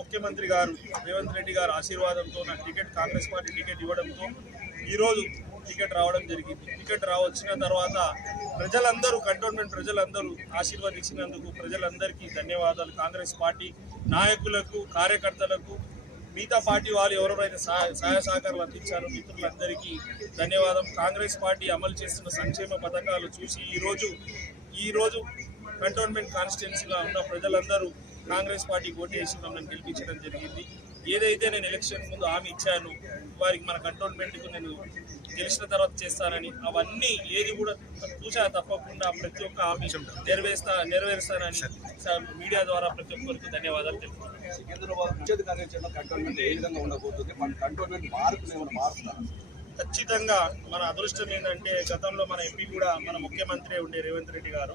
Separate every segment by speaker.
Speaker 1: ముఖ్యమంత్రి గారు రేవంత్ రెడ్డి గారు ఆశీర్వాదంతో నాకు టికెట్ కాంగ్రెస్ పార్టీ టికెట్ ఇవ్వడంతో ఈరోజు టికెట్ రావడం జరిగింది. టికెట్ రావచ్చిన తర్వాత ప్రజలందరూ కంటోన్మెంట్ ప్రజలందరూ ఆశీర్వదించినందుకు ప్రజలందరికీ ధన్యవాదాలు. కాంగ్రెస్ పార్టీ నాయకులకు కార్యకర్తలకు మిగతా పార్టీ వాళ్ళు ఎవరెవరైతే సహాయ సహాయ సహకారాలు అందించారో మిత్రులందరికీ ధన్యవాదం. కాంగ్రెస్ పార్టీ అమలు చేస్తున్న సంక్షేమ పథకాలు చూసి ఈరోజు ఈరోజు కంటోన్మెంట్ కాన్స్టిట్యున్సీలో ఉన్న ప్రజలందరూ కాంగ్రెస్ పార్టీ ఓటేసి మమ్మల్ని గెలిపించడం జరిగింది. ఏదైతే నేను ఎలక్షన్ ముందు హామీ ఇచ్చాను వారికి మన కంటోన్మెంట్కు నేను గెలిచిన తర్వాత చేస్తానని అవన్నీ ఏది కూడా చూసా తప్పకుండా ప్రతి ఒక్క హామీ నెరవేర్స్తా నెరవేరుస్తానని మీడియా ద్వారా ప్రతి ఒక్కరికి ధన్యవాదాలు తెలుపుతున్నాను. ఖచ్చితంగా మన అదృష్టం ఏంటంటే గతంలో మన ఎంపీ కూడా మన ముఖ్యమంత్రి ఉండే రేవంత్ రెడ్డి గారు.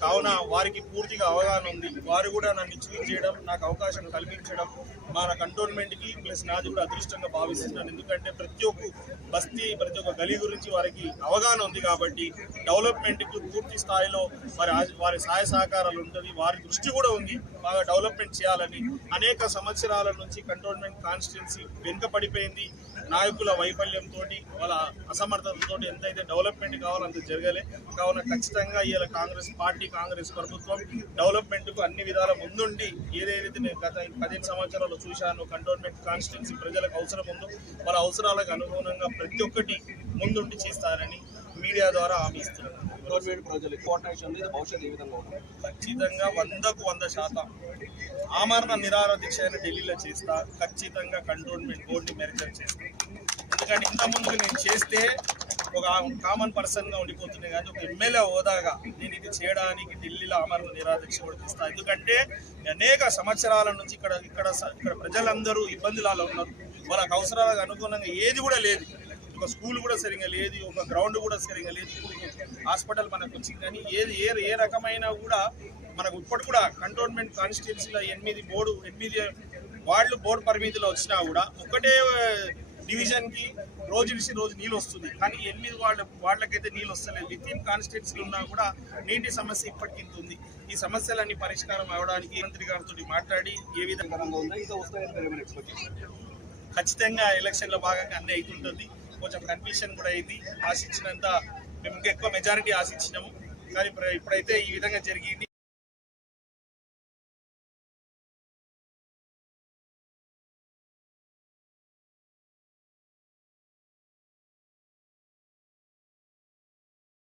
Speaker 1: కావున వారికి పూర్తిగా అవగాహన ఉంది. వారు కూడా నన్ను చూజ్ చేయడం నాకు అవకాశం కల్పించడం మన కంటోన్మెంట్కి ప్లస్ నాది కూడా అదృష్టంగా భావిస్తున్నాను. ఎందుకంటే ప్రతి ఒక్క బస్తీ ప్రతి ఒక్క గలీ గురించి వారికి అవగాహన ఉంది కాబట్టి డెవలప్మెంట్కి పూర్తి స్థాయిలో వారి వారి సహాయ సహకారాలు ఉంటుంది వారి దృష్టి కూడా ఉంది. బాగా డెవలప్మెంట్ చేయాలని అనేక సంవత్సరాల నుంచి కంటోన్మెంట్ కాన్స్టిట్యున్సీ వెనుకపడిపోయింది నాయకుల వైఫల్యంతో వాళ్ళ అసమర్థతతో ఎంతైతే డెవలప్మెంట్ కావాలో అంత జరగలే. కావున ఖచ్చితంగా ఇవాళ కాంగ్రెస్ పార్టీ కాంగ్రెస్ ప్రభుత్వం డెవలప్మెంట్కు అన్ని విధాల ముందుండి ఏదైతే నేను గత పదిహేను సంవత్సరాలు చూశాను కంటోన్మెంట్ కాన్స్టిట్యున్సీ ప్రజలకు అవసరం ఉందో వాళ్ళ అవసరాలకు అనుగుణంగా ప్రతి ఒక్కటి ముందుండి చేస్తారని మీడియా ద్వారా హామీ ఇస్తున్నాను
Speaker 2: కంటోన్మెంట్ ప్రజలు కోఆర్డినేషన్ అనేది భవిష్యత్తు ఏ విధంగా ఉంటుంది?
Speaker 1: ఖచ్చితంగా వందకు వంద శాతం ఆమరణ నిరాహార దీక్ష ఢిల్లీలో చేస్తా ఖచ్చితంగా కంటోన్మెంట్ బోర్డుని మెరిజర్ చేస్తా. కానీ ఇంత ముందు నేను చేస్తే ఒక కామన్ పర్సన్గా ఉండిపోతున్నాయి కానీ ఒక ఎమ్మెల్యే హోదాగా నేను ఇది చేయడానికి ఢిల్లీలో అమరణ నిరాదీక్ష కూడా చేస్తా ఎందుకంటే అనేక సంవత్సరాల నుంచి ఇక్కడ ఇక్కడ స- ఇక్కడ ప్రజలందరూ ఇబ్బందులలో ఉన్నారు. వాళ్ళకి అవసరాలకు అనుగుణంగా ఏది కూడా లేదు. ఒక స్కూల్ కూడా సరిగా లేదు ఒక గ్రౌండ్ కూడా సరిగా లేదు. హాస్పిటల్ మనకు వచ్చింది కానీ ఏది ఏ ఏ రకమైన కూడా మనకు ఇప్పటి కూడా కంటోన్మెంట్ కాన్స్టిట్యున్సీలో ఎనిమిది బోర్డు ఎనిమిది వార్డులు బోర్డు పరిమితిలో వచ్చినా కూడా ఒకటే డివిజన్కి రోజు విడిచి రోజు నీళ్ళు వస్తుంది. కానీ ఎనిమిది వాళ్ళ వాళ్ళకైతే నీళ్ళు వస్తలేదు. విత్ ఇన్ కాన్స్టిట్యున్సీలు ఉన్నా కూడా నీటి సమస్య ఇప్పటికి ఉంది. ఈ సమస్యలన్నీ పరిష్కారం అవడానికి మంత్రి గారితో మాట్లాడి ఏ విధంగా ఖచ్చితంగా ఎలక్షన్లో భాగంగా అన్నీ అవుతుంటుంది. కొంచెం కన్ఫ్యూషన్ కూడా అయింది. ఆశించినంత మేము ఇంకా ఎక్కువ మెజారిటీ ఆశించినాము. కానీ ఇప్పుడు- ఇప్పుడైతే ఈ విధంగా జరిగింది.